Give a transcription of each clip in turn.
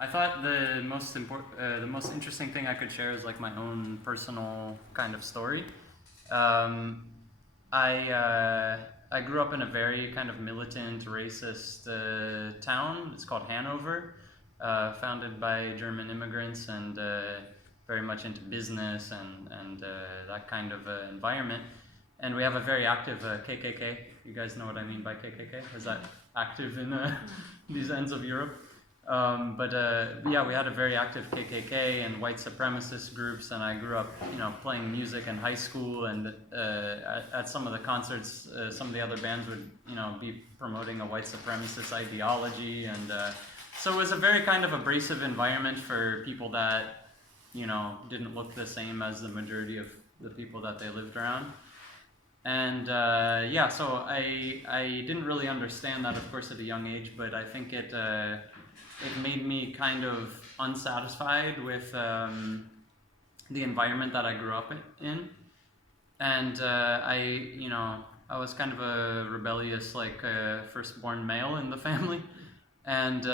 I thought the most interesting thing I could share is like my own personal kind of story. Um, I grew up in a very kind of militant, racist town. It's called Hanover, founded by German immigrants and very much into business and that kind of environment. And we have a very active KKK. You guys know what I mean by KKK? Is that active in these ends of Europe? Yeah, we had a very active KKK and white supremacist groups, and I grew up, playing music in high school, and at some of the concerts, some of the other bands would, be promoting a white supremacist ideology, and so it was a very kind of abrasive environment for people that, didn't look the same as the majority of the people that they lived around. And so I didn't really understand that, of course, at a young age, but I think it made me kind of unsatisfied with the environment that I grew up in. And I was kind of a rebellious, like, firstborn male in the family. And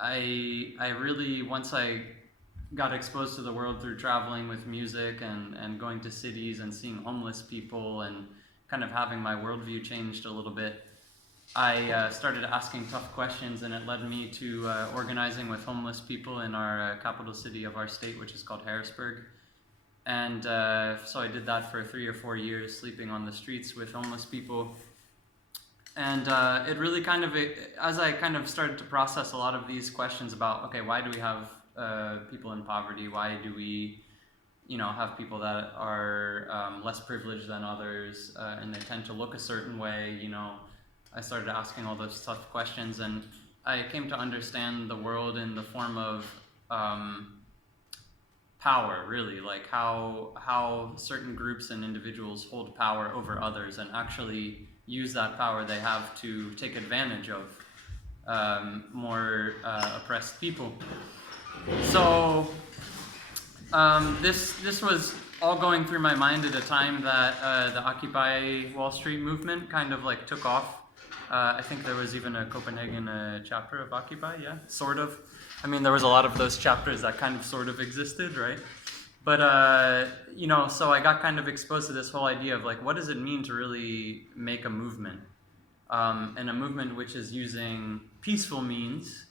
I really, once I got exposed to the world through traveling with music and going to cities and seeing homeless people and kind of having my worldview changed a little bit, I started asking tough questions, and it led me to organizing with homeless people in our capital city of our state, which is called Harrisburg. And so I did that for 3 or 4 years, sleeping on the streets with homeless people. And it really kind of, as I kind of started to process a lot of these questions about, okay, why do we have people in poverty? Why do we, have people that are less privileged than others, and they tend to look a certain way, I started asking all those tough questions, and I came to understand the world in the form of power, really, like how certain groups and individuals hold power over others and actually use that power they have to take advantage of more oppressed people. So this was all going through my mind at a time that the Occupy Wall Street movement kind of like took off. I think there was even a Copenhagen chapter of Occupy, yeah, sort of. I mean, there was a lot of those chapters that kind of sort of existed, right? But, so I got kind of exposed to this whole idea of like, what does it mean to really make a movement? And a movement which is using peaceful means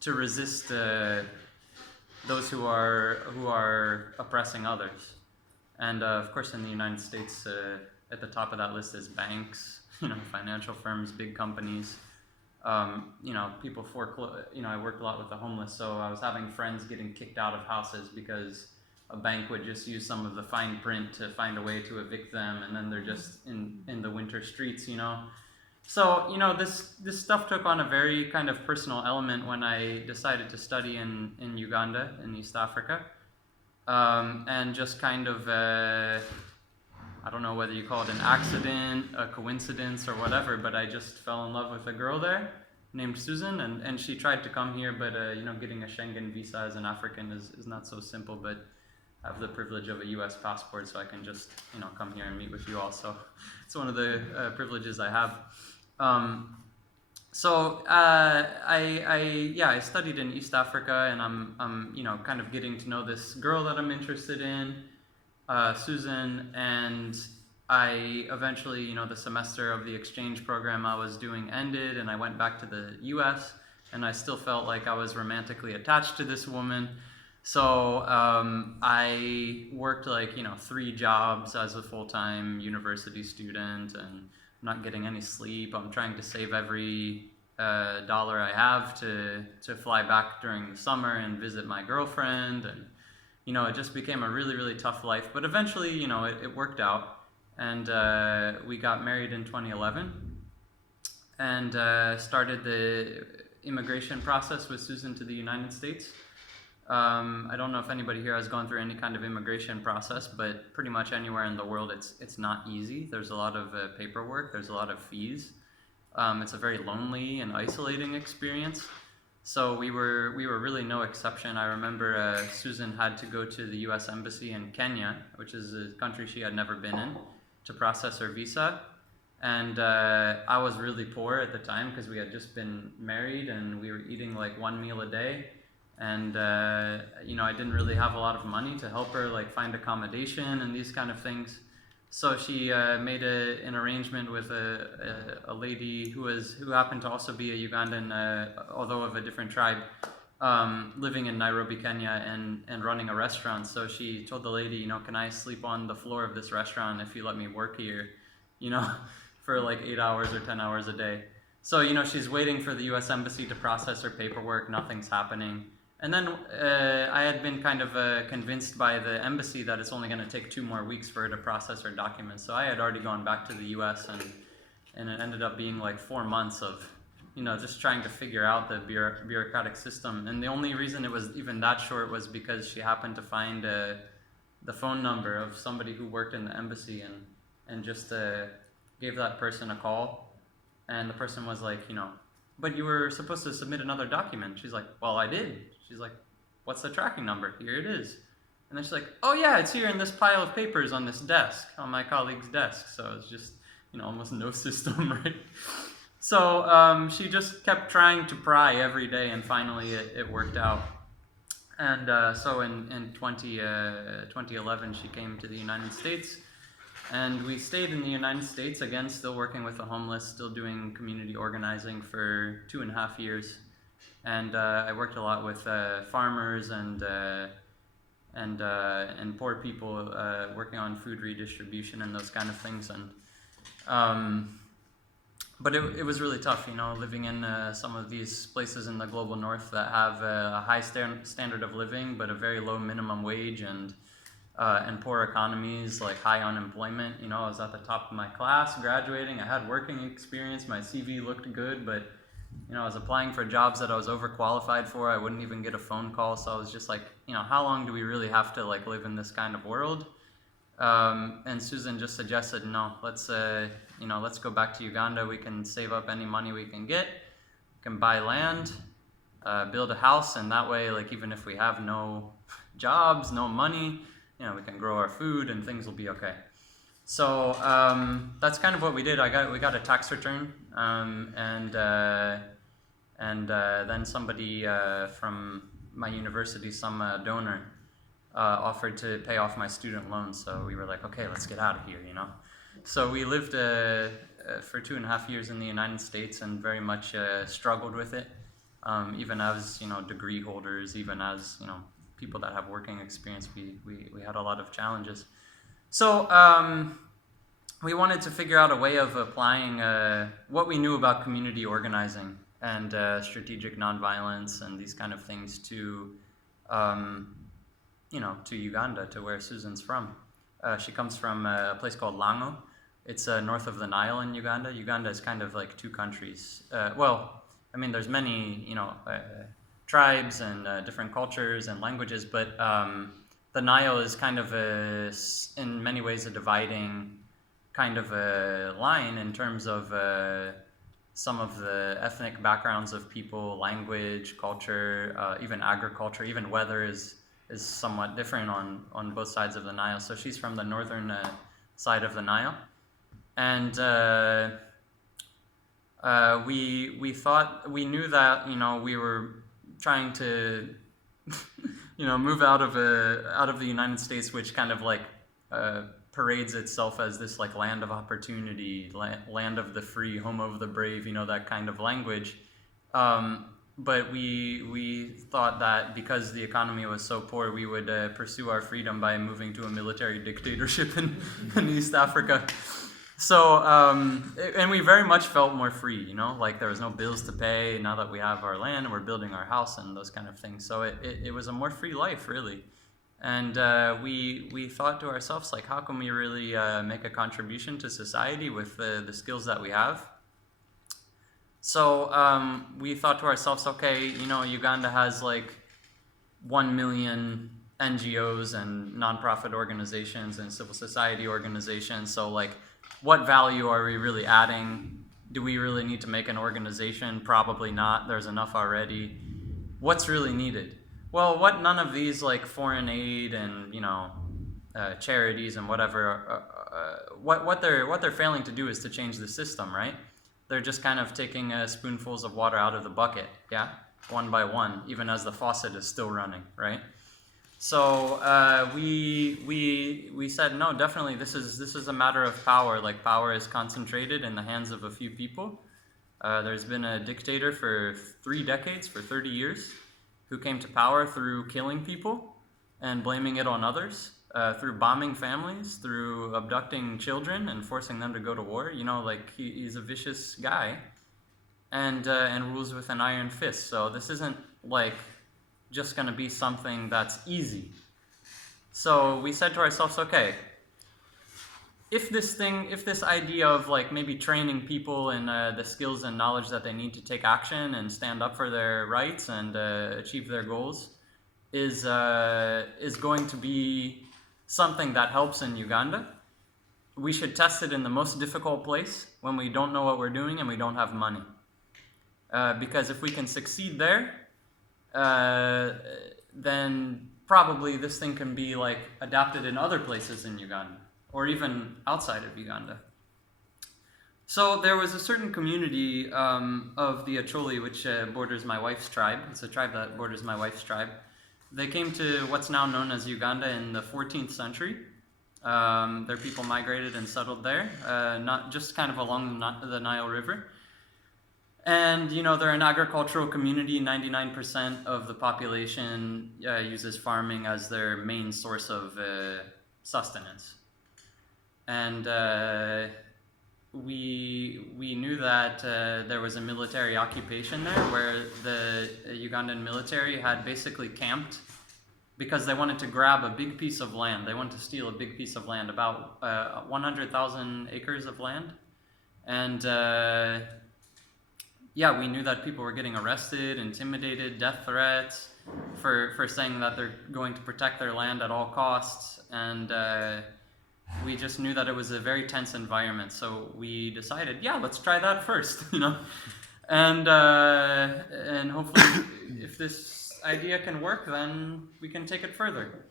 to resist those who are oppressing others. And of course, in the United States, at the top of that list is banks, financial firms, big companies. People I worked a lot with the homeless, so I was having friends getting kicked out of houses because a bank would just use some of the fine print to find a way to evict them, and then they're just in the winter streets, So, this stuff took on a very kind of personal element when I decided to study in Uganda, in East Africa. And just kind of, I don't know whether you call it an accident, a coincidence, or whatever, but I just fell in love with a girl there named Susan, and she tried to come here, but, getting a Schengen visa as an African is not so simple, but I have the privilege of a U.S. passport, so I can just, come here and meet with you all. So it's one of the privileges I have. I studied in East Africa, and I'm kind of getting to know this girl that I'm interested in, Susan, and I eventually, the semester of the exchange program I was doing ended, and I went back to the U.S., and I still felt like I was romantically attached to this woman. So I worked 3 jobs as a full-time university student, and not getting any sleep. I'm trying to save every dollar I have to fly back during the summer and visit my girlfriend, and it just became a really, really tough life. But eventually, it worked out, and we got married in 2011, and started the immigration process with Susan to the United States. I don't know if anybody here has gone through any kind of immigration process, but pretty much anywhere in the world it's not easy. There's a lot of paperwork, there's a lot of fees. It's a very lonely and isolating experience. So we were really no exception. I remember Susan had to go to the US Embassy in Kenya, which is a country she had never been in, to process her visa. And I was really poor at the time because we had just been married and we were eating like one meal a day. And I didn't really have a lot of money to help her like find accommodation and these kind of things. So she made an arrangement with a lady who happened to also be a Ugandan, although of a different tribe, living in Nairobi, Kenya, and running a restaurant. So she told the lady, can I sleep on the floor of this restaurant if you let me work here, for like 8 hours or 10 hours a day. So, she's waiting for the US Embassy to process her paperwork. Nothing's happening. And then I had been kind of convinced by the embassy that it's only going to take 2 more weeks for her to process her documents. So I had already gone back to the US, and it ended up being like 4 months of, just trying to figure out the bureaucratic system. And the only reason it was even that short was because she happened to find the phone number of somebody who worked in the embassy and just gave that person a call. And the person was like, but you were supposed to submit another document. She's like, well, I did. She's like, what's the tracking number? Here it is. And then she's like, oh yeah, it's here in this pile of papers on this desk, on my colleague's desk. So it's just, almost no system, right? So she just kept trying to pry every day, and finally it worked out. And so in 2011, she came to the United States. And we stayed in the United States, again, still working with the homeless, still doing community organizing for 2.5 years. And I worked a lot with farmers and poor people, working on food redistribution and those kind of things. And but it was really tough, living in some of these places in the global north that have a high standard of living, but a very low minimum wage and poor economies, like high unemployment. I was at the top of my class, graduating. I had working experience. My CV looked good, but I was applying for jobs that I was overqualified for. I wouldn't even get a phone call. So I was just like, how long do we really have to like live in this kind of world? And Susan just suggested, no, let's go back to Uganda. We can save up any money we can get. We can buy land, build a house, and that way, like even if we have no jobs, no money, we can grow our food and things will be okay. So that's kind of what we did. We got a tax return, and then somebody from my university, some donor, offered to pay off my student loans. So we were like, okay, let's get out of here, So we lived for 2.5 years in the United States and very much struggled with it, even as degree holders, even as people that have working experience. We had a lot of challenges. So we wanted to figure out a way of applying what we knew about community organizing and strategic nonviolence and these kind of things to to Uganda, to where Susan's from. She comes from a place called Lango. It's north of the Nile in Uganda. Uganda is kind of like 2 countries. There's many tribes and different cultures and languages, but the Nile is kind of in many ways a dividing kind of a line in terms of some of the ethnic backgrounds of people, language, culture, even agriculture, even weather is somewhat different on both sides of the Nile. So she's from the northern side of the Nile, and we knew that we were trying to move out of the United States, which kind of like parades itself as this like land of opportunity, land of the free, home of the brave, that kind of language. But we thought that because the economy was so poor, we would pursue our freedom by moving to a military dictatorship in East Africa. So, and we very much felt more free, like there was no bills to pay now that we have our land and we're building our house and those kind of things. So it was a more free life, really. And we thought to ourselves, like, how can we really make a contribution to society with the skills that we have? So we thought to ourselves, okay, Uganda has like 1 million NGOs and nonprofit organizations and civil society organizations. So like, what value are we really adding? Do we really need to make an organization? Probably not. There's enough already. What's really needed? Well, what none of these like foreign aid and charities and whatever. What they're failing to do is to change the system, right? They're just kind of taking spoonfuls of water out of the bucket, yeah, one by one, even as the faucet is still running, right? So we said no, definitely this is a matter of power. Like power is concentrated in the hands of a few people. There's been a dictator for 3 decades, for 30 years, who came to power through killing people and blaming it on others, through bombing families, through abducting children and forcing them to go to war. You know, like he's a vicious guy, and rules with an iron fist. So this isn't like just going to be something that's easy. So we said to ourselves, okay, if this idea of like maybe training people in the skills and knowledge that they need to take action and stand up for their rights and achieve their goals is going to be something that helps in Uganda, we should test it in the most difficult place when we don't know what we're doing and we don't have money. Because if we can succeed there, then probably this thing can be like adapted in other places in Uganda, or even outside of Uganda. So there was a certain community of the Acholi, which borders my wife's tribe. It's a tribe that borders my wife's tribe. They came to what's now known as Uganda in the 14th century. Their people migrated and settled there, not just kind of along the Nile River. And, you know, they're an agricultural community. 99% of the population uses farming as their main source of sustenance. And we knew that there was a military occupation there where the Ugandan military had basically camped because they wanted to grab a big piece of land. They wanted to steal a big piece of land, about 100,000 acres of land. And yeah, we knew that people were getting arrested, intimidated, death threats for saying that they're going to protect their land at all costs. And we just knew that it was a very tense environment. So we decided, yeah, let's try that first, you know. And hopefully if this idea can work, then we can take it further.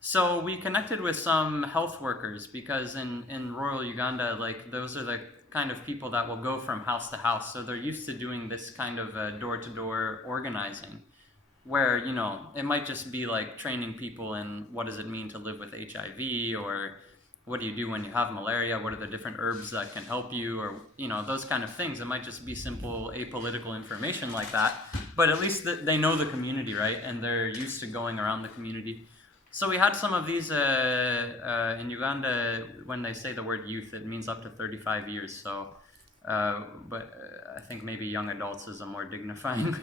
So we connected with some health workers because in rural Uganda, like those are the kind of people that will go from house to house. So they're used to doing this kind of door-to-door organizing where, you know, it might just be like training people in what does it mean to live with HIV, or what do you do when you have malaria, what are the different herbs that can help you, or, you know, those kind of things. It might just be simple apolitical information like that, but at least they know the community, right? And they're used to going around the community. So we had some of these in Uganda. When they say the word youth, it means up to 35 years. So, but I think maybe young adults is a more dignifying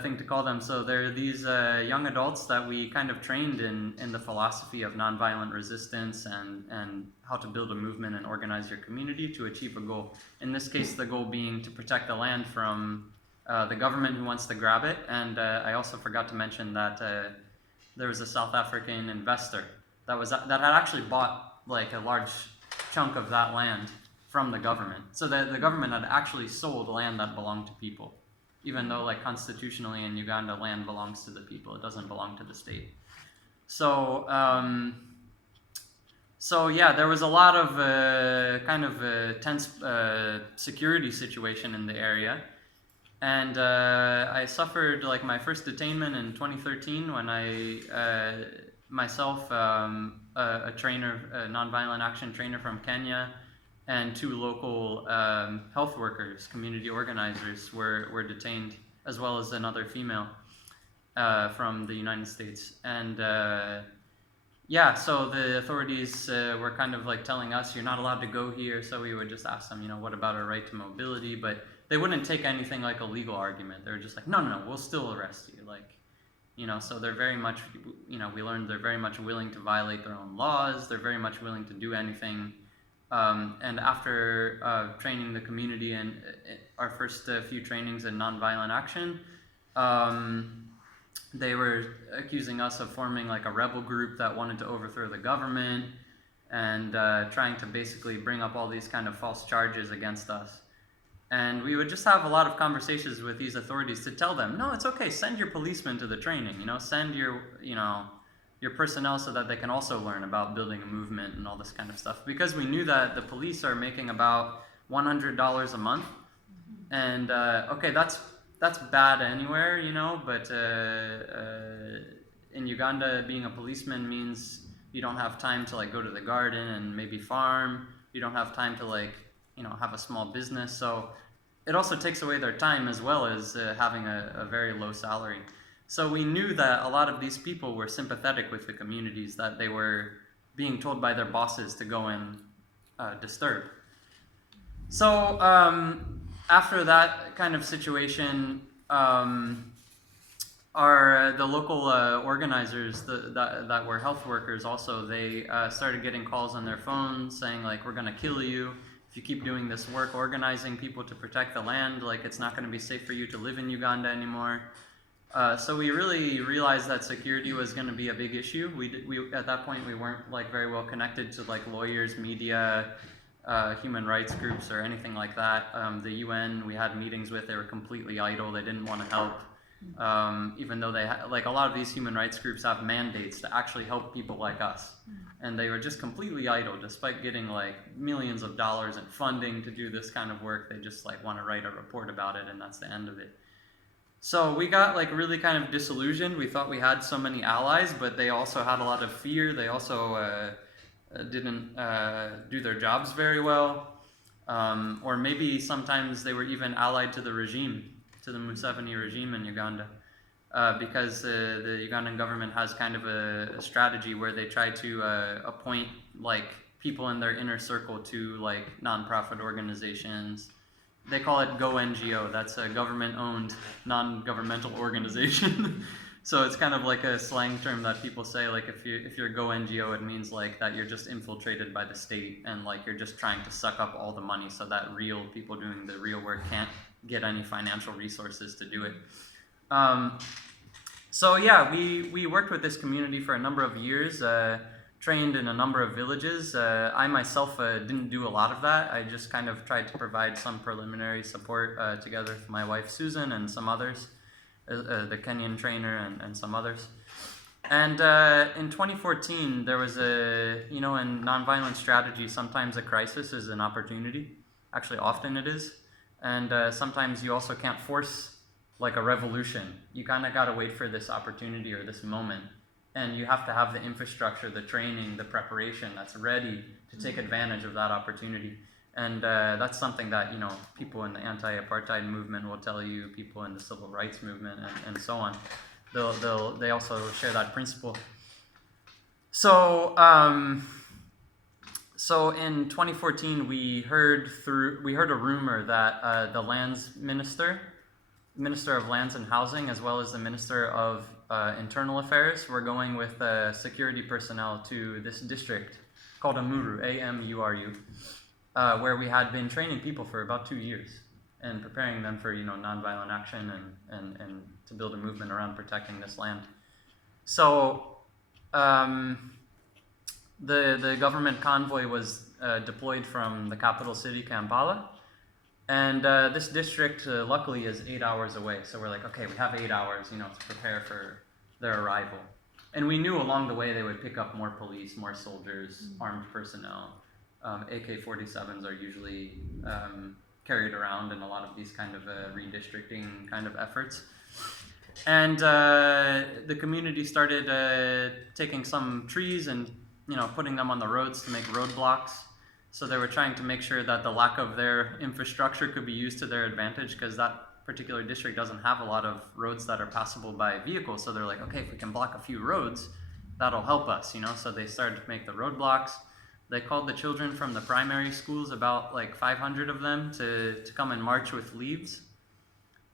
thing to call them. So there are these young adults that we kind of trained in the philosophy of nonviolent resistance and how to build a movement and organize your community to achieve a goal. In this case, the goal being to protect the land from the government who wants to grab it. And I also forgot to mention that there was a South African investor that had actually bought like a large chunk of that land from the government. So the government had actually sold land that belonged to people, even though like constitutionally in Uganda land belongs to the people, it doesn't belong to the state. So so yeah, there was a lot of kind of tense security situation in the area. And I suffered like my first detainment in 2013 when I myself, a trainer, a nonviolent action trainer from Kenya, and 2 local health workers, community organizers, were detained, as well as another female from the United States. And yeah, so the authorities were kind of like telling us, you're not allowed to go here. So we would just ask them, you know, what about our right to mobility? But they wouldn't take anything like a legal argument. They were just like, no, we'll still arrest you. Like, you know, so they're very much, you know, we learned they're very much willing to violate their own laws. They're very much willing to do anything. And after training the community and our first few trainings in nonviolent action, they were accusing us of forming like a rebel group that wanted to overthrow the government and trying to basically bring up all these kind of false charges against us. And we would just have a lot of conversations with these authorities to tell them, no, it's okay, send your policemen to the training, you know, send your, you know, your personnel so that they can also learn about building a movement and all this kind of stuff. Because we knew that the police are making about $100 a month, and okay, that's bad anywhere, you know, but in Uganda, being a policeman means you don't have time to like go to the garden and maybe farm. You don't have time to like, you know, have a small business. So it also takes away their time as well as having a very low salary. So we knew that a lot of these people were sympathetic with the communities that they were being told by their bosses to go and disturb. So after that kind of situation, the local organizers that were health workers also, they started getting calls on their phones saying like, we're gonna kill you if you keep doing this work organizing people to protect the land, like it's not gonna be safe for you to live in Uganda anymore. So we really realized that security was going to be a big issue. We at that point we weren't like very well connected to like lawyers, media, human rights groups, or anything like that. The UN we had meetings with, they were completely idle. They didn't want to help, even though they like a lot of these human rights groups have mandates to actually help people like us, and they were just completely idle despite getting like millions of dollars in funding to do this kind of work. They just like want to write a report about it, and that's the end of it. So we got like really kind of disillusioned. We thought we had so many allies, but they also had a lot of fear. They also didn't do their jobs very well. Or maybe sometimes they were even allied to the regime, to the Museveni regime in Uganda. Because the Ugandan government has kind of a strategy where they try to appoint like people in their inner circle to like nonprofit organizations. They call it Go NGO. That's a government-owned, non-governmental organization. So it's kind of like a slang term that people say, like if you're Go NGO, it means like that you're just infiltrated by the state and like you're just trying to suck up all the money so that real people doing the real work can't get any financial resources to do it. So yeah, we worked with this community for a number of years. Trained in a number of villages. I myself didn't do a lot of that. I just kind of tried to provide some preliminary support together with my wife Susan and some others, the Kenyan trainer and some others. And in 2014, there was in nonviolent strategy, sometimes a crisis is an opportunity. Actually, often it is. And sometimes you also can't force like a revolution. You kind of got to wait for this opportunity or this moment. And you have to have the infrastructure, the training, the preparation that's ready to take advantage of that opportunity. And that's something that, you know, people in the anti-apartheid movement will tell you, people in the civil rights movement and so on. They also share that principle. So in 2014, we heard a rumor that the Minister of Lands and Housing, as well as the Minister of Internal Affairs, were going with security personnel to this district called Amuru, A-M-U-R-U, where we had been training people for about 2 years and preparing them for, you know, nonviolent action and to build a movement around protecting this land. So the government convoy was deployed from the capital city, Kampala. And this district, luckily, is 8 hours away. So we're like, okay, we have 8 hours, you know, to prepare for their arrival. And we knew along the way they would pick up more police, more soldiers, armed personnel. AK-47s are usually carried around in a lot of these kind of redistricting kind of efforts. And the community started taking some trees and, you know, putting them on the roads to make roadblocks. So they were trying to make sure that the lack of their infrastructure could be used to their advantage, because that particular district doesn't have a lot of roads that are passable by vehicles. So they're like, okay, if we can block a few roads, that'll help us, you know. So they started to make the roadblocks. They called the children from the primary schools, about like 500 of them, to come and march with leaves.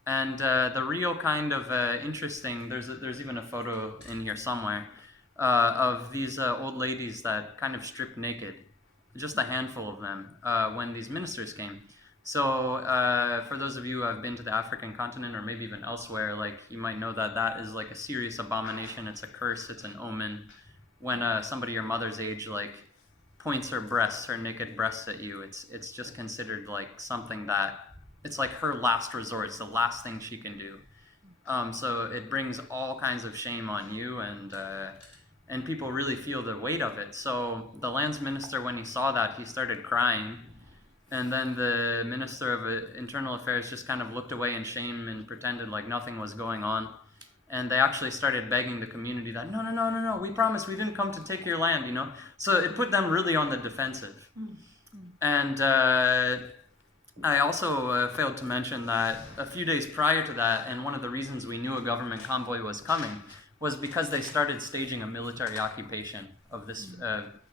And the real kind of interesting, there's even a photo in here somewhere, of these old ladies that kind of stripped naked. Just a handful of them when these ministers came. So for those of you who have been to the African continent or maybe even elsewhere, like you might know that that is like a serious abomination. It's a curse. It's an omen. When somebody your mother's age like points her naked breasts at you, it's just considered like something that it's like her last resort. It's the last thing she can do. So it brings all kinds of shame on you and people really feel the weight of it. So the lands minister, when he saw that, he started crying. And then the Minister of Internal Affairs just kind of looked away in shame and pretended like nothing was going on. And they actually started begging the community that, no, we promise we didn't come to take your land, you know? So it put them really on the defensive. And I also failed to mention that a few days prior to that, and one of the reasons we knew a government convoy was coming, was because they started staging a military occupation of this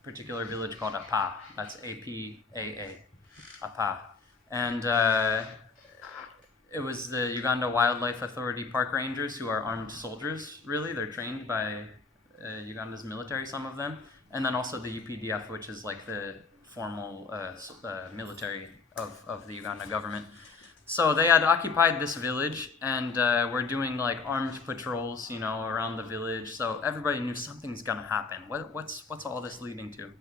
particular village called Apa. That's A-P-A-A. Apa. And it was the Uganda Wildlife Authority park rangers, who are armed soldiers, really. They're trained by Uganda's military, some of them. And then also the UPDF, which is like the formal military of the Uganda government. So they had occupied this village and were doing like armed patrols, you know, around the village. So everybody knew something's gonna happen. What's all this leading to?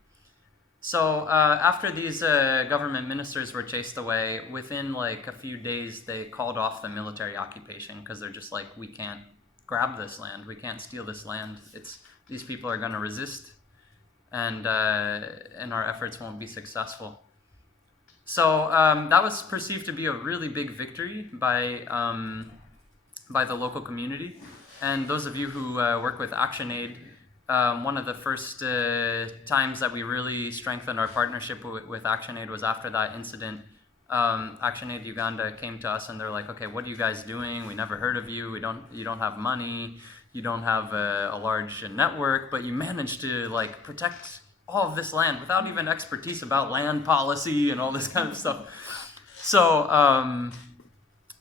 So after these government ministers were chased away, within like a few days they called off the military occupation, because they're just like, we can't grab this land, we can't steal this land. These people are going to resist, and our efforts won't be successful. So that was perceived to be a really big victory by the local community. And those of you who work with ActionAid, one of the first times that we really strengthened our partnership with ActionAid was after that incident. ActionAid Uganda came to us and they're like, okay, what are you guys doing? We never heard of you. You don't have money. You don't have a large network, but you managed to like protect all of this land without even expertise about land policy and all this kind of stuff.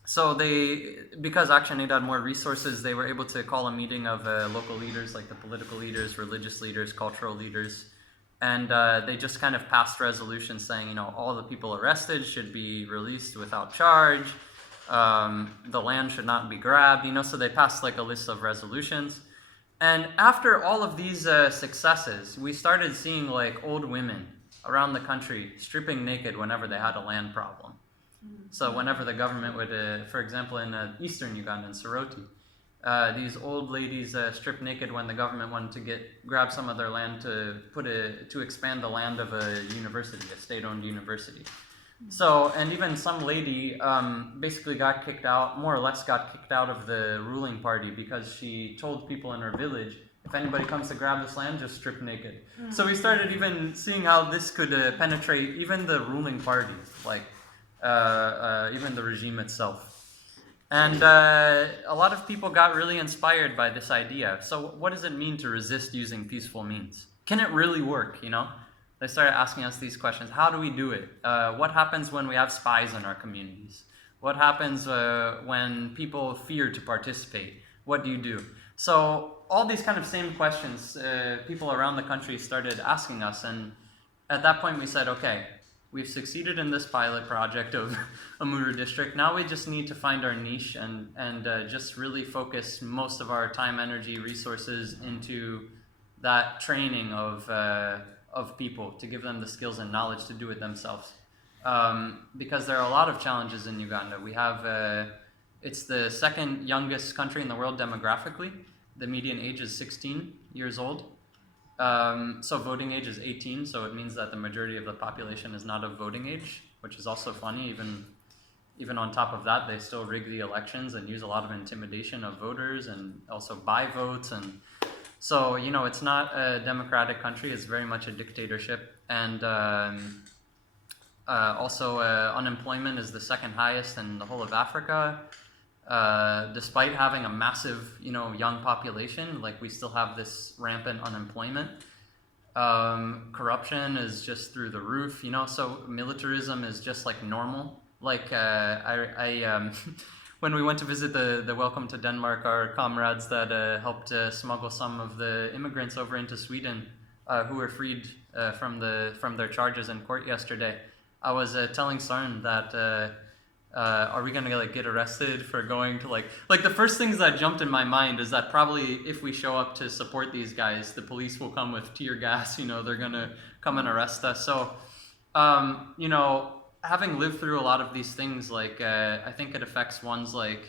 So they, because ActionAid had more resources, they were able to call a meeting of local leaders, like the political leaders, religious leaders, cultural leaders, and they just kind of passed resolutions saying, you know, all the people arrested should be released without charge, the land should not be grabbed, you know, so they passed like a list of resolutions. And after all of these successes, we started seeing like old women around the country stripping naked whenever they had a land problem. So whenever the government would, for example, in eastern Uganda, in Soroti, these old ladies stripped naked when the government wanted to grab some of their land to expand the land of a university, a state-owned university. So, and even some lady basically got kicked out, more or less got kicked out of the ruling party, because she told people in her village, if anybody comes to grab this land, just strip naked. So we started even seeing how this could penetrate even the ruling party, like even the regime itself. And a lot of people got really inspired by this idea. So what does it mean to resist using peaceful means? Can it really work, you know? They started asking us these questions. How do we do it? What happens when we have spies in our communities? What happens when people fear to participate? What do you do? So all these kind of same questions people around the country started asking us. And at that point we said, okay, we've succeeded in this pilot project of Amuru district. Now we just need to find our niche and just really focus most of our time, energy, resources into that training of people, to give them the skills and knowledge to do it themselves. Because there are a lot of challenges in Uganda. We have, it's the second youngest country in the world demographically. The median age is 16 years old. So voting age is 18, so it means that the majority of the population is not of voting age, which is also funny. Even on top of that, they still rig the elections and use a lot of intimidation of voters and also buy votes. And so, you know, it's not a democratic country, it's very much a dictatorship. And also unemployment is the second highest in the whole of Africa. Despite having a massive, you know, young population, like we still have this rampant unemployment. Corruption is just through the roof, you know, so militarism is just like normal. Like when we went to visit the Welcome to Denmark, our comrades that helped smuggle some of the immigrants over into Sweden who were freed from their charges in court yesterday, I was telling Sarn that are we gonna like get arrested for going to like the first things that jumped in my mind is that probably if we show up to support these guys, the police will come with tear gas, you know, they're gonna come and arrest us. So you know, having lived through a lot of these things, like I think it affects one's like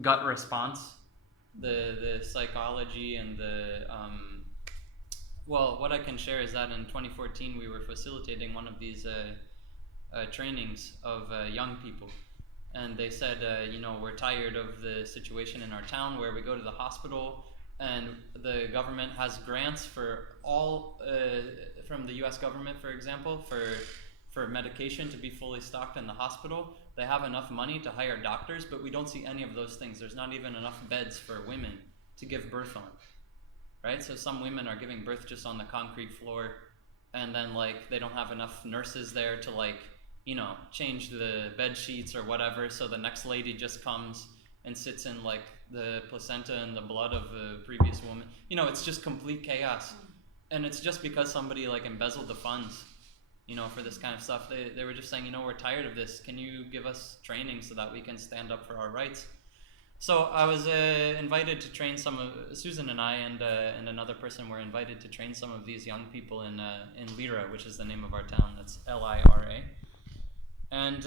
gut response, the psychology and Well, what I can share is that in 2014 we were facilitating one of these trainings of young people, and they said, we're tired of the situation in our town where we go to the hospital and the government has grants for all, from the U.S. government, for example, for medication to be fully stocked in the hospital. They have enough money to hire doctors, but we don't see any of those things. There's not even enough beds for women to give birth on, right? So some women are giving birth just on the concrete floor, and then like they don't have enough nurses there to like, change the bed sheets or whatever. So the next lady just comes and sits in like the placenta and the blood of the previous woman. It's just complete chaos, and it's just because somebody like embezzled the funds, for this kind of stuff. They were just saying, we're tired of this. Can you give us training so that we can stand up for our rights? So I was invited to train some of Susan and I and another person were invited to train some of these young people in Lira, which is the name of our town. That's Lira. And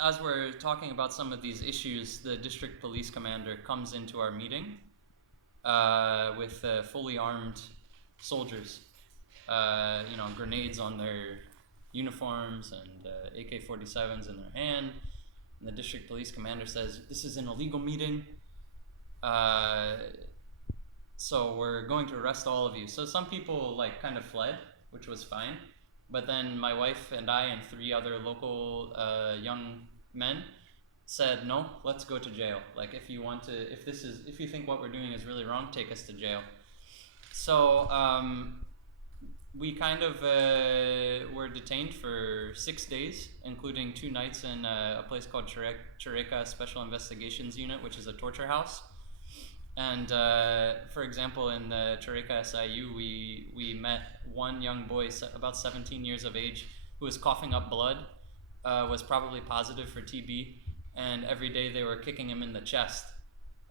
as we're talking about some of these issues, the district police commander comes into our meeting with fully armed soldiers, grenades on their uniforms and AK-47s in their hand. And the district police commander says, "This is an illegal meeting, so we're going to arrest all of you." So some people like kind of fled, which was fine. But then my wife and I and 3 other local young men said, "No, let's go to jail. Like if you think what we're doing is really wrong, take us to jail." So we kind of were detained for 6 days, including 2 nights in a place called Chireka Special Investigations Unit, which is a torture house. And for example, in the Chireka SIU, we met one young boy, about 17 years of age, who was coughing up blood, was probably positive for TB, and every day they were kicking him in the chest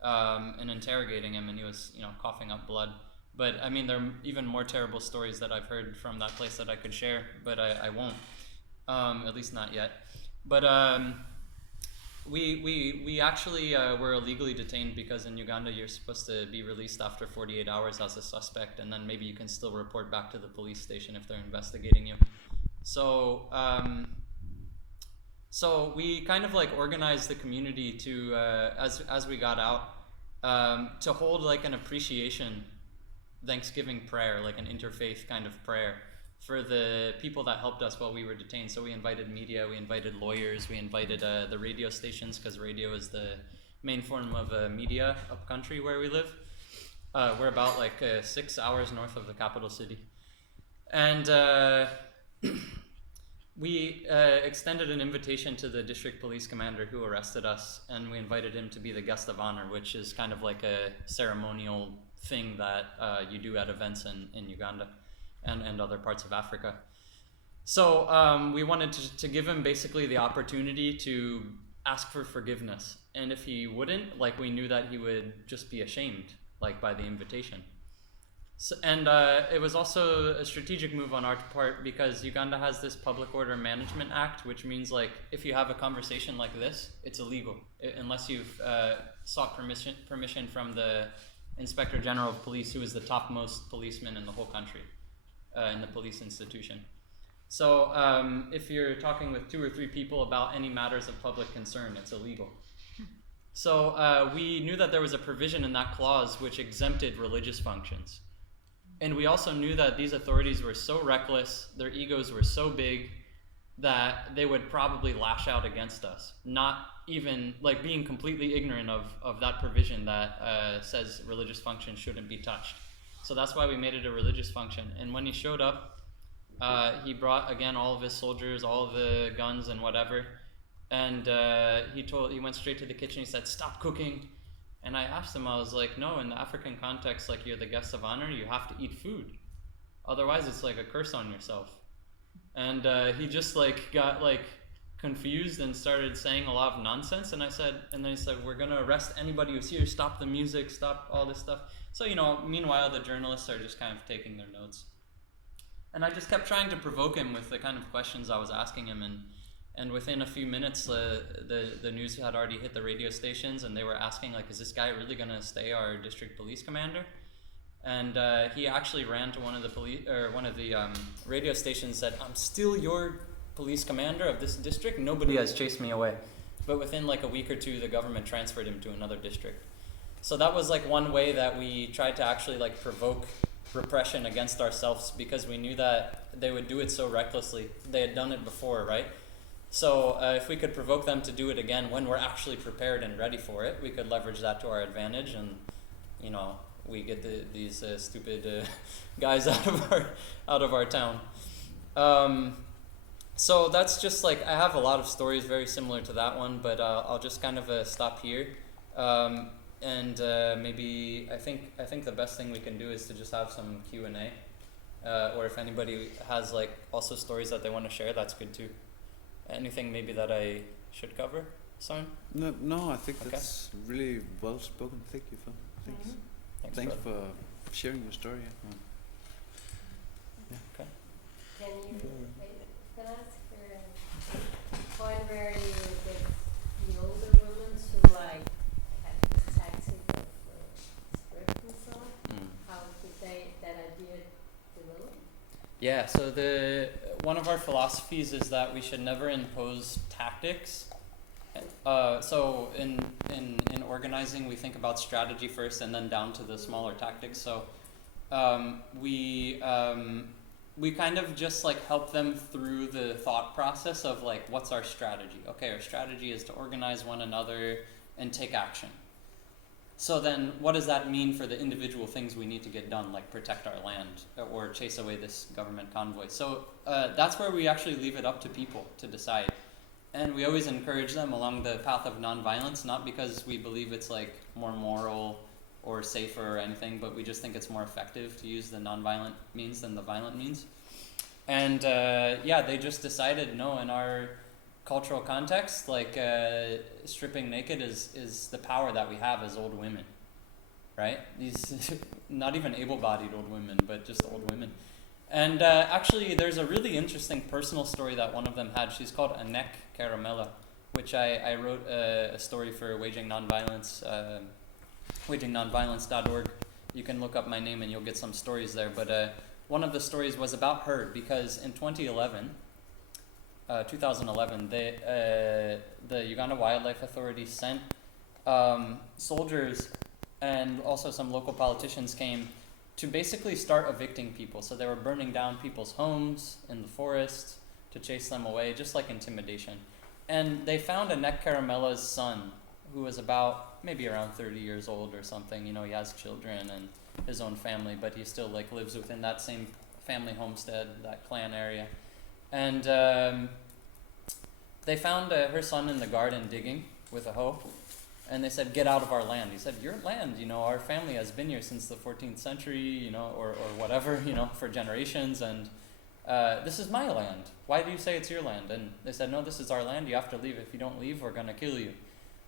and interrogating him, and he was, coughing up blood. But I mean, there are even more terrible stories that I've heard from that place that I could share, but I won't, at least not yet. But we actually were illegally detained because in Uganda you're supposed to be released after 48 hours as a suspect, and then maybe you can still report back to the police station if they're investigating you. So so we kind of like organized the community to as we got out to hold like an appreciation Thanksgiving prayer, like an interfaith kind of prayer for the people that helped us while we were detained. So we invited media, we invited lawyers, we invited the radio stations, because radio is the main form of media up country where we live. We're about like 6 hours north of the capital city. And we extended an invitation to the district police commander who arrested us, and we invited him to be the guest of honor, which is kind of like a ceremonial thing that you do at events in Uganda and other parts of Africa. So we wanted to give him basically the opportunity to ask for forgiveness. And if he wouldn't, like, we knew that he would just be ashamed, like, by the invitation. So, and it was also a strategic move on our part because Uganda has this Public Order Management Act, which means, like, if you have a conversation like this, it's illegal unless you've sought permission from the Inspector General of Police, who is the topmost policeman in the whole country, in the police institution. So if you're talking with 2 or 3 people about any matters of public concern, it's illegal. So we knew that there was a provision in that clause which exempted religious functions. And we also knew that these authorities were so reckless, their egos were so big, that they would probably lash out against us, not even, like, being completely ignorant of that provision that says religious functions shouldn't be touched. So that's why we made it a religious function. And when he showed up, he brought, again, all of his soldiers, all of the guns and whatever, and he went straight to the kitchen. He said, "Stop cooking." And I asked him, I was like, "No, in the African context, like, you're the guest of honor, you have to eat food. Otherwise, it's like a curse on yourself." And he just like got like confused and started saying a lot of nonsense. And then he said, "We're gonna arrest anybody who's here. Stop the music. Stop all this stuff." So meanwhile, the journalists are just kind of taking their notes. And I just kept trying to provoke him with the kind of questions I was asking him. And within a few minutes, the news had already hit the radio stations, and they were asking, like, "Is this guy really gonna stay our district police commander?" And he actually ran to one of the radio stations, said, "I'm still your police commander of this district. Nobody has chased me away." But within like a week or two, the government transferred him to another district. So that was like one way that we tried to actually like provoke repression against ourselves, because we knew that they would do it so recklessly. They had done it before, right? So if we could provoke them to do it again when we're actually prepared and ready for it, we could leverage that to our advantage, and we get these stupid guys out of our town. So that's just like, I have a lot of stories very similar to that one, but I'll just kind of stop here. And maybe I think the best thing we can do is to just have some Q&A, or if anybody has like also stories that they want to share, that's good too. Anything maybe that I should cover, Simon? No, I think that's really well spoken. Thank you, Phil. Thanks. Mm-hmm. Thanks for sharing your story. Yeah. Okay. Can I ask a point where you get the older women to like have this tactic of script and so on? How did that idea develop? Yeah, so one of our philosophies is that we should never impose tactics. So in organizing, we think about strategy first and then down to the smaller tactics. So we kind of just like help them through the thought process of like, what's our strategy? Okay, our strategy is to organize one another and take action. So then what does that mean for the individual things we need to get done, like protect our land or chase away this government convoy? So that's where we actually leave it up to people to decide. And we always encourage them along the path of nonviolence, not because we believe it's like more moral or safer or anything, but we just think it's more effective to use the nonviolent means than the violent means. And they just decided, no, in our cultural context, like stripping naked is the power that we have as old women, right? These not even able-bodied old women, but just old women. And actually, there's a really interesting personal story that one of them had. She's called Anek Caramella, which I wrote a story for Waging Nonviolence, wagingnonviolence.org. You can look up my name and you'll get some stories there. But one of the stories was about her, because in 2011, the Uganda Wildlife Authority sent soldiers, and also some local politicians came to basically start evicting people. So they were burning down people's homes in the forest to chase them away, just like intimidation. And they found Anek Caramella's son, who was maybe around 30 years old or something. He has children and his own family, but he still like lives within that same family homestead, that clan area. And they found her son in the garden digging with a hoe. And they said, "Get out of our land." He said, "Your land, our family has been here since the 14th century, or whatever, for generations, and this is my land. Why do you say it's your land?" And they said, "No, this is our land. You have to leave. If you don't leave, we're going to kill you."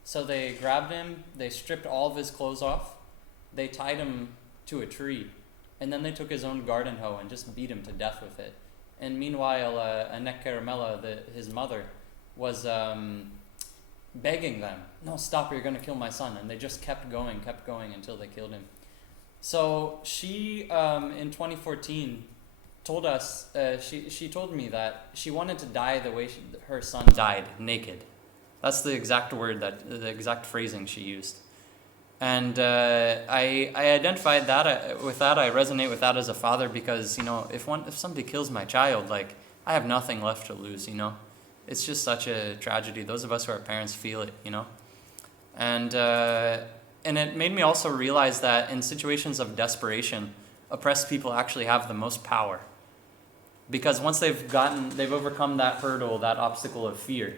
So they grabbed him, they stripped all of his clothes off, they tied him to a tree, and then they took his own garden hoe and just beat him to death with it. And meanwhile, Anek Caramella, his mother, was begging them, "No, stop, you're going to kill my son." And they just kept going until they killed him. So she, in 2014, told us, she told me that she wanted to die the way her son died, naked. That's the exact word, the exact phrasing she used. And I identified that with that. I resonate with that as a father, because if somebody kills my child, like, I have nothing left to lose. It's just such a tragedy. Those of us who are parents feel it. And it made me also realize that in situations of desperation, oppressed people actually have the most power, because once they've overcome that hurdle, that obstacle of fear,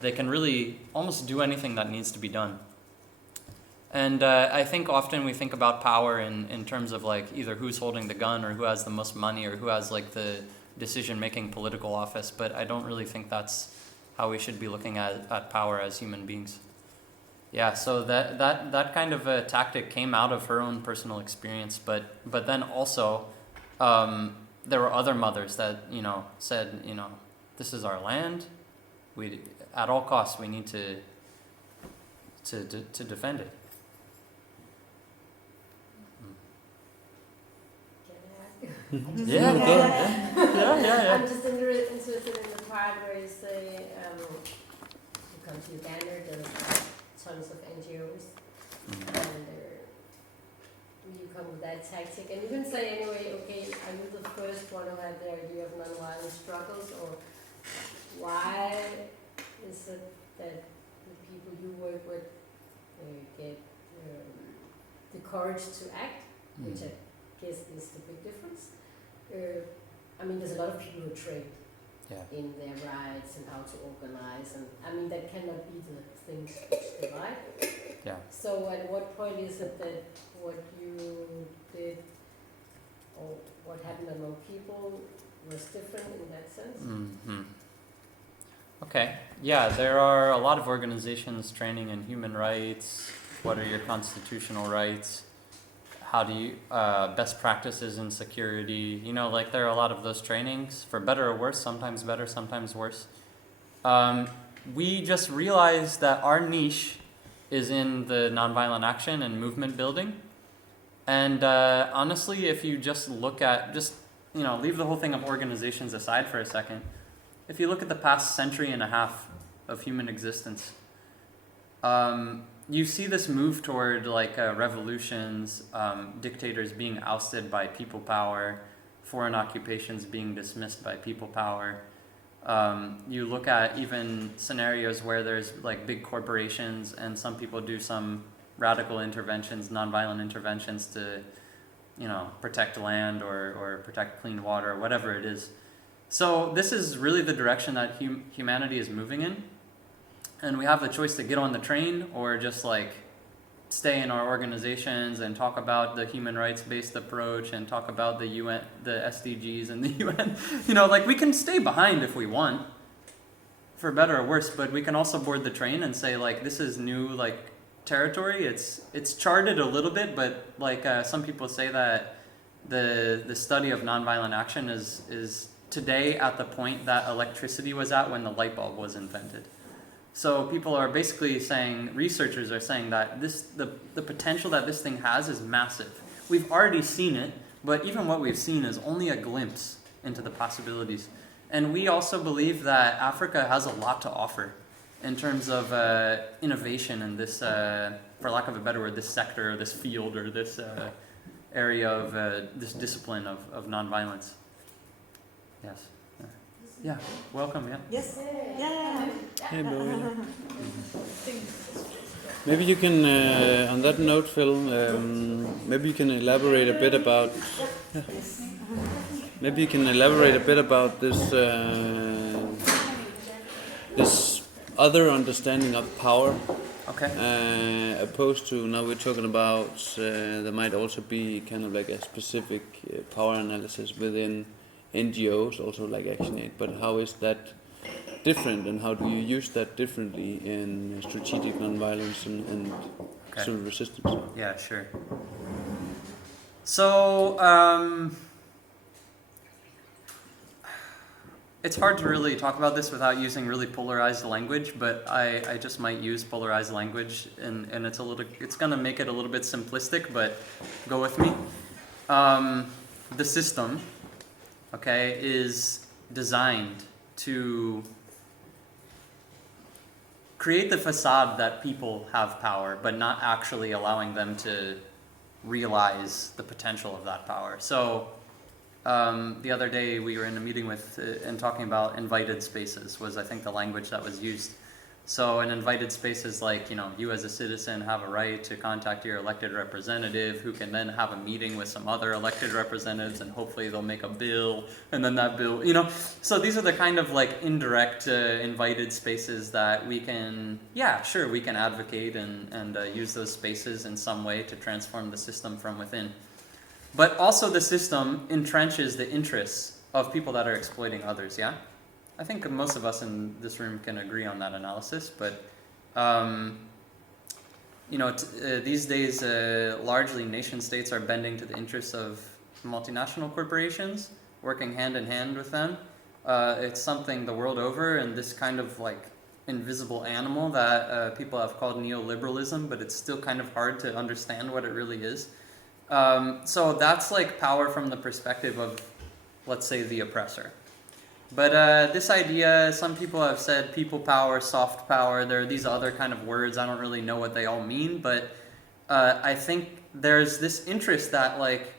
they can really almost do anything that needs to be done. And I think often we think about power in terms of like either who's holding the gun or who has the most money or who has like the decision-making political office, but I don't really think that's how we should be looking at power as human beings. Yeah, so that kind of a tactic came out of her own personal experience, but then also there were other mothers that said, this is our land. We at all costs we need to defend it. Yeah, yeah. I'm just interested in the part where you say you come to Uganda, there's tons of NGOs, and you come with that tactic, and you can say anyway, okay, are you the first one who had the idea of non-violent struggles, or why is it that the people you work with get the courage to act, which I guess is the big difference? I mean, there's a lot of people who are trained in their rights and how to organize, and I mean, that cannot be the things which divide. Yeah. So at what point is it that what you did or what happened among people was different in that sense? Mm-hmm. Okay. Yeah, there are a lot of organizations training in human rights. What are your constitutional rights? How do you, best practices in security, you know, like there are a lot of those trainings, for better or worse, sometimes better, sometimes worse. We just realized that our niche is in the nonviolent action and movement building. And honestly, if you just look at, leave the whole thing of organizations aside for a second. If you look at the past century and a half of human existence, you see this move toward revolutions, dictators being ousted by people power, foreign occupations being dismissed by people power. You look at even scenarios where there's like big corporations and some people do some radical interventions, nonviolent interventions to, protect land or protect clean water or whatever it is. So this is really the direction that humanity is moving in. And we have the choice to get on the train or just stay in our organizations and talk about the human rights-based approach and talk about the UN, the SDGs and the UN. We can stay behind if we want, for better or worse, but we can also board the train and say this is new territory. It's charted a little bit, but some people say that the study of nonviolent action is today at the point that electricity was at when the light bulb was invented. So people are basically saying, researchers are saying that the potential that this thing has is massive. We've already seen it, but even what we've seen is only a glimpse into the possibilities. And we also believe that Africa has a lot to offer in terms of innovation in this, for lack of a better word, this sector, or this field, or this area of this discipline of nonviolence. Yes. Yeah, welcome, yeah. Yes. Yeah. Hey, Bo. Maybe you can, on that note, Phil, maybe you can elaborate a bit about. Maybe you can elaborate a bit about this this other understanding of power. Okay. Opposed to now we're talking about there might also be kind of like a specific power analysis within NGOs, also like ActionAid, but how is that different and how do you use that differently in strategic nonviolence and civil resistance? Yeah, sure. So, it's hard to really talk about this without using really polarized language, but I just might use polarized language, and it's gonna make it a little bit simplistic, but go with me. The system, is designed to create the facade that people have power, but not actually allowing them to realize the potential of that power. So the other day we were in a meeting with and talking about invited spaces was, I think, the language that was used. So an invited space is you as a citizen have a right to contact your elected representative, who can then have a meeting with some other elected representatives, and hopefully they'll make a bill, and then that bill, So these are the kind of indirect invited spaces that we can, we can advocate and use those spaces in some way to transform the system from within. But also the system entrenches the interests of people that are exploiting others, yeah? I think most of us in this room can agree on that analysis, but these days largely nation states are bending to the interests of multinational corporations, working hand in hand with them. It's something the world over, and this kind of invisible animal that people have called neoliberalism, but it's still kind of hard to understand what it really is. So that's like power from the perspective of, let's say, the oppressor. But this idea, some people have said people power, soft power. There are these other kind of words. I don't really know what they all mean, but I think there's this interest that like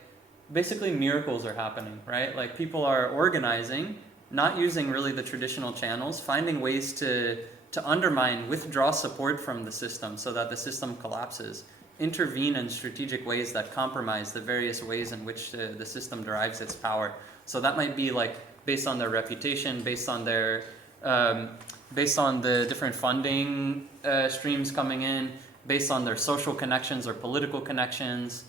basically miracles are happening, right? Like people are organizing, not using really the traditional channels, finding ways to undermine, withdraw support from the system so that the system collapses, intervene in strategic ways that compromise the various ways in which the system derives its power. So that might be like based on their reputation, based on their, based on the different funding streams coming in, based on their social connections or political connections,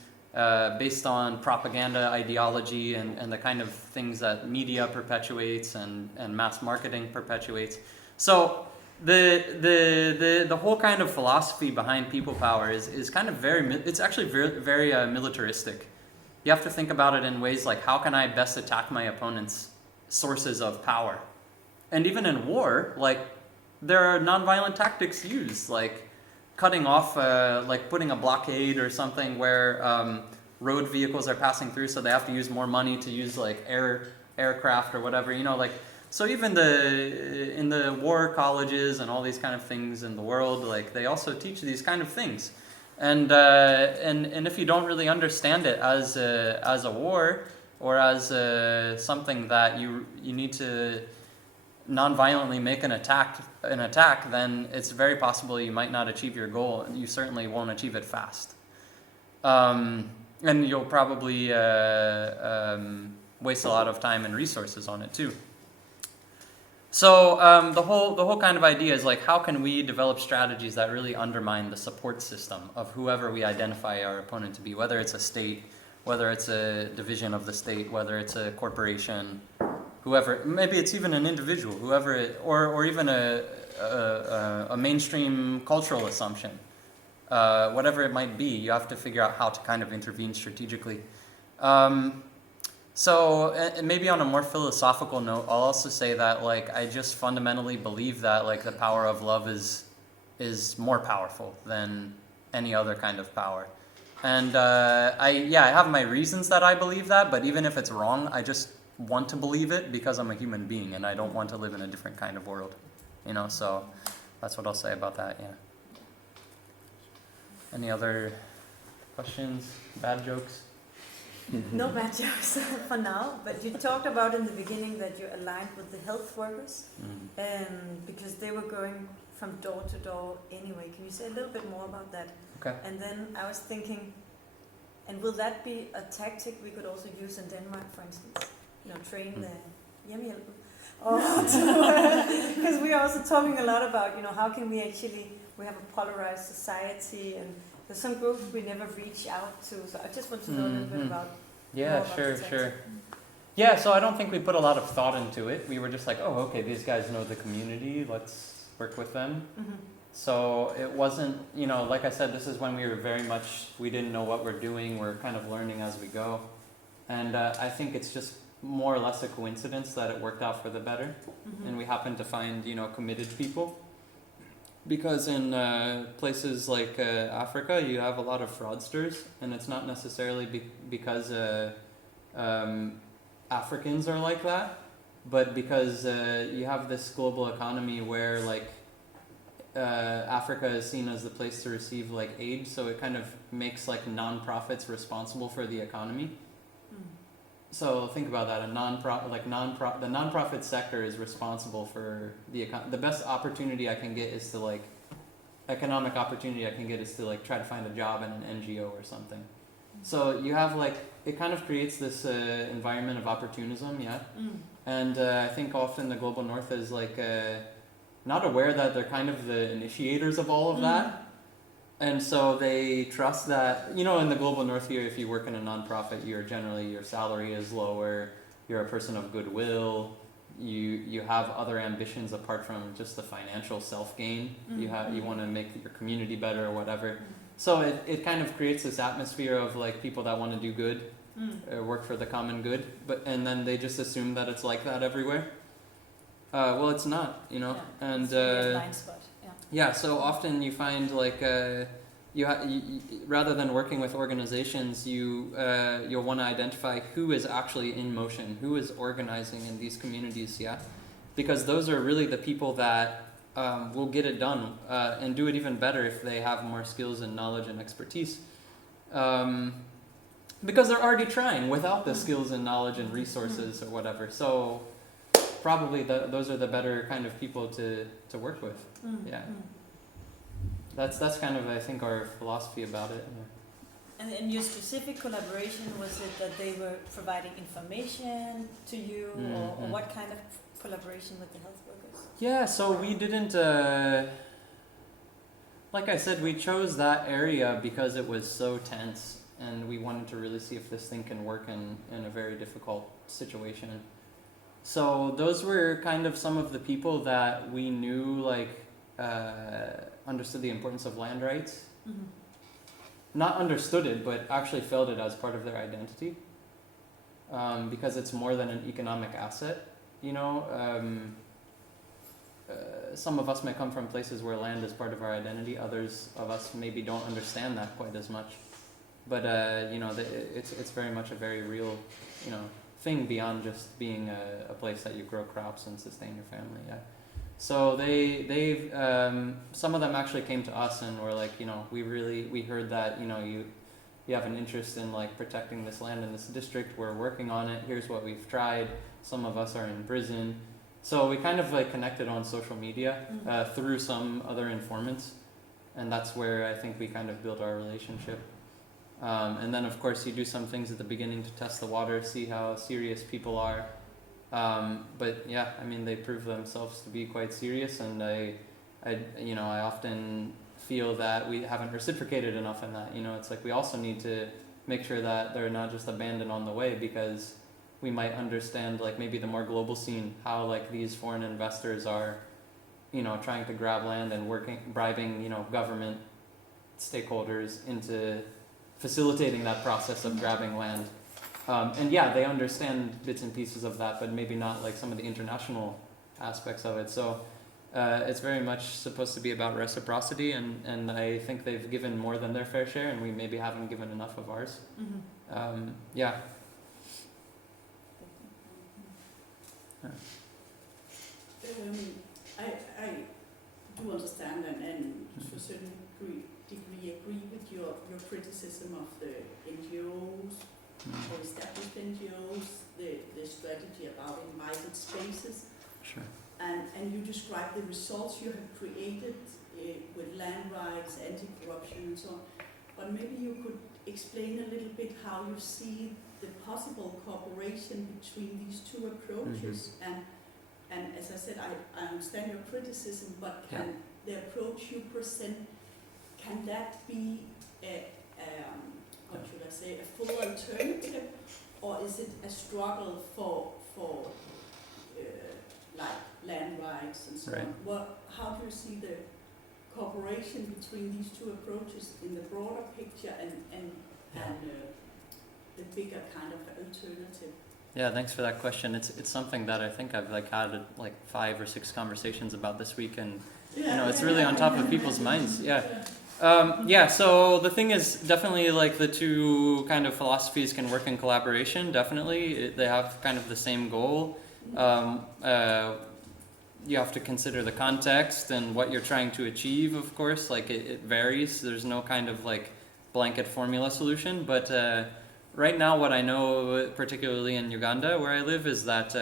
based on propaganda ideology and the kind of things that media perpetuates and mass marketing perpetuates. So the whole kind of philosophy behind people power is kind of it's actually very militaristic. You have to think about it in ways like, how can I best attack my opponent's sources of power? And even in war, like there are nonviolent tactics used, like cutting off, like putting a blockade or something where road vehicles are passing through, so they have to use more money to use like aircraft or whatever, you know, like. So even in the war colleges and all these kind of things in the world, like they also teach these kind of things, and if you don't really understand it as a war or as something that you need to non-violently make an attack, then it's very possible you might not achieve your goal. You certainly won't achieve it fast, and you'll probably waste a lot of time and resources on it too. So the whole kind of idea is like, how can we develop strategies that really undermine the support system of whoever we identify our opponent to be, whether it's a state, whether it's a division of the state, whether it's a corporation, whoever, maybe it's even an individual, whoever, or even a mainstream cultural assumption, whatever it might be. You have to figure out how to kind of intervene strategically. So maybe on a more philosophical note, I'll also say that like I just fundamentally believe that like the power of love is more powerful than any other kind of power. And I have my reasons that I believe that, but even if it's wrong, I just want to believe it because I'm a human being and I don't want to live in a different kind of world, you know. So that's what I'll say about that. Yeah. Any other questions? Bad jokes? No bad jokes for now, but you talked about in the beginning that you aligned with the health workers because they were going from door to door anyway. Can you say a little bit more about that? Okay. And then I was thinking, and will that be a tactic we could also use in Denmark, for instance? You know, train the hjemmehjælp. Because we are also talking a lot about, you know, how can we actually, we have a polarized society and there's some groups we never reach out to, so I just want to know a little bit about. Yeah, sure. Yeah, so I don't think we put a lot of thought into it. We were just like, oh, okay, these guys know the community, let's work with them. Mm-hmm. So it wasn't, you know, like I said, this is when we were we didn't know what we're doing, we're kind of learning as we go. And I think it's just more or less a coincidence that it worked out for the better. Mm-hmm. And we happened to find, you know, committed people. Because in places like Africa, you have a lot of fraudsters, and it's not necessarily because Africans are like that, but because you have this global economy where like Africa is seen as the place to receive like aid, so it kind of makes like non-profits responsible for the economy. So think about that. The non-profit sector is responsible for the best opportunity I can get is to like economic opportunity I can get is to like try to find a job in an NGO or something. So you have like it kind of creates this environment of opportunism, yeah. And I think often the global north is like not aware that they're kind of the initiators of all of that. And so they trust that, you know, in the global north here, if you work in a nonprofit, your salary is lower, you're a person of goodwill, you have other ambitions apart from just the financial self-gain. You want to make your community better or whatever. So it kind of creates this atmosphere of like people that want to do good, work for the common good, and then they just assume that it's like that everywhere. Well, it's not, you know, and it's really a blind spot. yeah, so often you find like rather than working with organizations, you'll want to identify who is actually in motion, who is organizing in these communities, yeah, because those are really the people that will get it done and do it even better if they have more skills and knowledge and expertise. Because they're already trying without the skills and knowledge and resources or whatever. So probably those are the better kind of people to work with. Yeah. That's kind of, I think, our philosophy about it. And in your specific collaboration, was it that they were providing information to you, or what kind of collaboration with the health workers? Yeah, so we didn't, like I said, we chose that area because it was so tense, and we wanted to really see if this thing can work in a very difficult situation. So those were kind of some of the people that we knew, like, understood the importance of land rights. Not understood it, but actually felt it as part of their identity, because it's more than an economic asset, you know. Some of us may come from places where land is part of our identity. Others of us maybe don't understand that quite as much. But you know, it's very much a very real, you know, thing beyond just being a place that you grow crops and sustain your family. Yeah. So they've some of them actually came to us and were like, you know, we heard that, you know, you have an interest in like protecting this land in this district. We're working on it. Here's what we've tried. Some of us are in prison. So we kind of like connected on social media through some other informants, and that's where I think we kind of built our relationship. And then of course you do some things at the beginning to test the water, see how serious people are. But yeah, I mean, they prove themselves to be quite serious, and I often feel that we haven't reciprocated enough in that. You know, it's like we also need to make sure that they're not just abandoned on the way, because we might understand, like, maybe the more global scene, how like these foreign investors are, you know, trying to grab land and bribing, you know, government stakeholders into facilitating that process of grabbing land. And yeah, they understand bits and pieces of that, but maybe not like some of the international aspects of it. So it's very much supposed to be about reciprocity, and I think they've given more than their fair share, and we maybe haven't given enough of ours. Yeah. I do understand and to a certain degree agree with your criticism of the NGOs or established NGOs, the strategy about invited spaces. Sure. And you describe the results you have created with land rights, anti-corruption and so on. But maybe you could explain a little bit how you see the possible cooperation between these two approaches. And as I said, I understand your criticism, but can the approach you present, can that be what should I say, a full alternative, or is it a struggle for like land rights and so on? How do you see the cooperation between these two approaches in the broader picture and the bigger kind of alternative? Yeah, thanks for that question. It's something that I think I've like had like 5 or 6 conversations about this week, and you know, it's really on top of people's minds. Yeah. So the thing is, definitely like the two kind of philosophies can work in collaboration. Definitely, they have kind of the same goal. You have to consider the context and what you're trying to achieve. Of course, like it varies. There's no kind of like blanket formula solution, but right now, what I know, particularly in Uganda, where I live, is that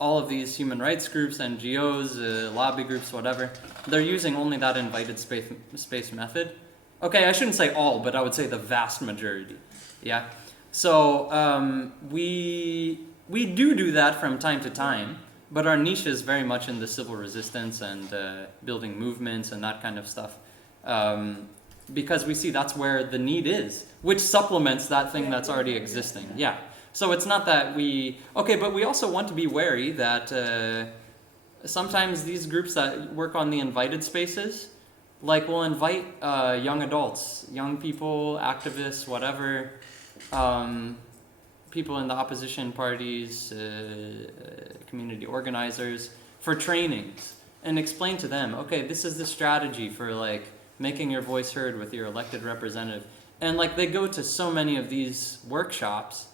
all of these human rights groups, NGOs, lobby groups, whatever, they're using only that invited space method. Okay, I shouldn't say all, but I would say the vast majority. Yeah. So we do that from time to time, but our niche is very much in the civil resistance and building movements and that kind of stuff. Because we see that's where the need is, which supplements that thing that's already existing. Yeah. So it's not that but we also want to be wary that sometimes these groups that work on the invited spaces, like will invite young adults, young people, activists, whatever, people in the opposition parties, community organizers, for trainings, and explain to them, okay, this is the strategy for like making your voice heard with your elected representative. And like they go to so many of these workshops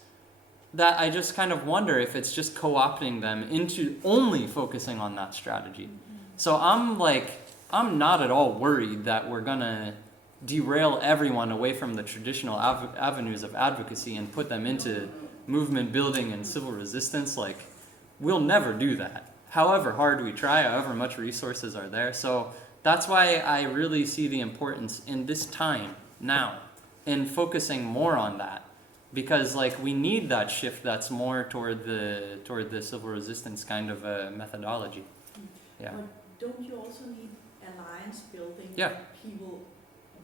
that I just kind of wonder if it's just co-opting them into only focusing on that strategy. So I'm not at all worried that we're gonna derail everyone away from the traditional avenues of advocacy and put them into movement building and civil resistance. Like, we'll never do that. However hard we try, however much resources are there. So that's why I really see the importance in this time now in focusing more on that. Because like we need that shift that's more toward the civil resistance kind of methodology. Yeah. But don't you also need alliance building? Yeah. People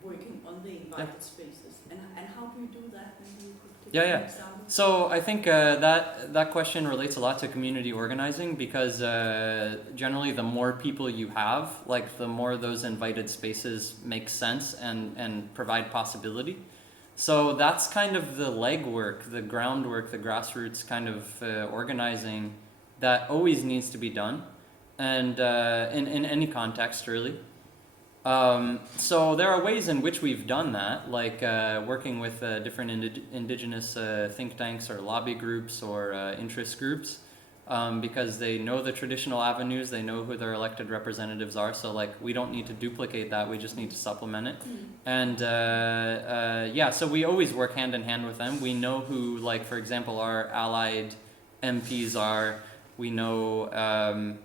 working on the invited spaces, and how do you do that? Maybe you could Yeah, give yeah. an example. So I think that question relates a lot to community organizing, because generally the more people you have, like the more those invited spaces make sense and provide possibility. So that's kind of the legwork, the groundwork, the grassroots kind of organizing that always needs to be done, and in any context really. So there are ways in which we've done that, like working with different indigenous think tanks or lobby groups or interest groups, because they know the traditional avenues, they know who their elected representatives are, so like we don't need to duplicate that, we just need to supplement it. And yeah, so we always work hand in hand with them. We know who, like for example, our allied MPs are, we know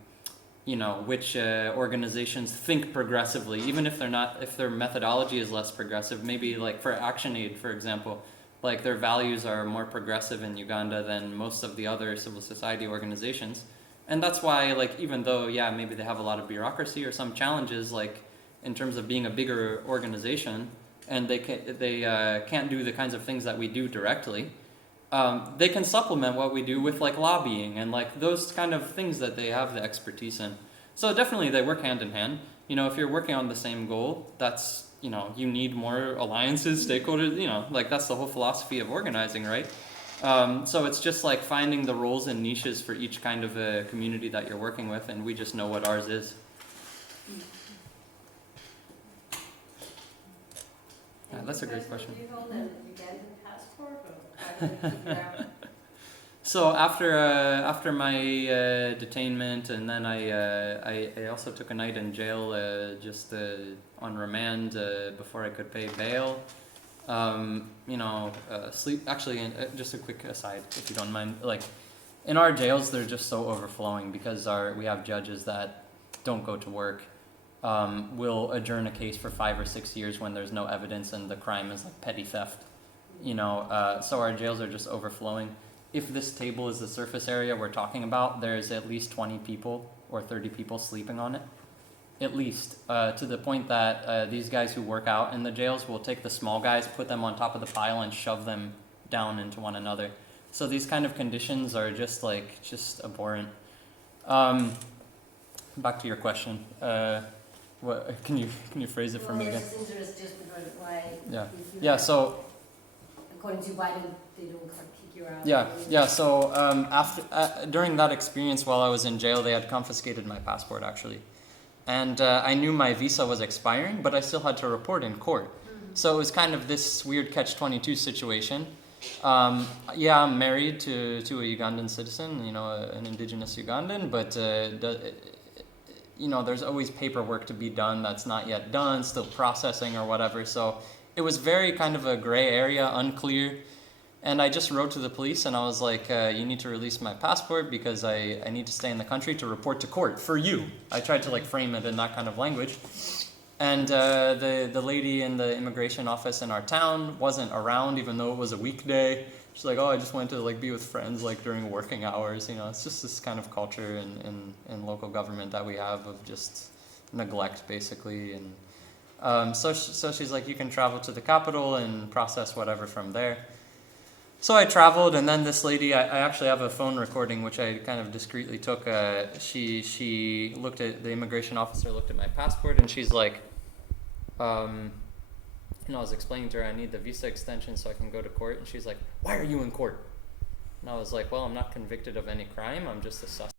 which organizations think progressively, even if they're not, if their methodology is less progressive. Maybe like for ActionAid, for example, like their values are more progressive in Uganda than most of the other civil society organizations. And that's why, like, even though, yeah, maybe they have a lot of bureaucracy or some challenges, like in terms of being a bigger organization, and they can't do the kinds of things that we do directly, they can supplement what we do with like lobbying and like those kind of things that they have the expertise in. So definitely they work hand in hand. If you're working on the same goal, that's, you need more alliances, stakeholders, like that's the whole philosophy of organizing, right? So it's just like finding the roles and niches for each kind of a community that you're working with, and we just know what ours is. Yeah, that's a great question. Do you hold an Ugandan passport, or how do you figure out? So after my detainment, and then I also took a night in jail just on remand before I could pay bail. Sleep. Actually, just a quick aside, if you don't mind. Like, in our jails, they're just so overflowing because we have judges that don't go to work. Will adjourn a case for 5 or 6 years when there's no evidence and the crime is like petty theft. So our jails are just overflowing. If this table is the surface area we're talking about, there's at least 20 people or 30 people sleeping on it. At least, to the point that these guys who work out in the jails will take the small guys, put them on top of the pile, and shove them down into one another. So these kind of conditions are just abhorrent. Back to your question. What can you phrase it for me again? Well, just because why? Yeah. if you Yeah. have- So. According to why they don't kick you out? Yeah. So after during that experience while I was in jail, they had confiscated my passport actually, and I knew my visa was expiring, but I still had to report in court. So it was kind of this weird catch-22 situation. Yeah, I'm married to a Ugandan citizen, an indigenous Ugandan, but there's always paperwork to be done that's not yet done, still processing or whatever. So it was very kind of a gray area, unclear. And I just wrote to the police and I was like, you need to release my passport because I need to stay in the country to report to court for you. I tried to frame it in that kind of language. And the lady in the immigration office in our town wasn't around, even though it was a weekday. She's like, oh, I just went to be with friends during working hours. It's just this kind of culture in local government that we have of just neglect, basically. And so she's like, you can travel to the capital and process whatever from there. So I traveled, and then this lady, I actually have a phone recording which I kind of discreetly took. She looked at, the immigration officer looked at my passport, and she's like, I was explaining to her I need the visa extension so I can go to court, and she's like, why are you in court? And I was like, well, I'm not convicted of any crime, I'm just a suspect.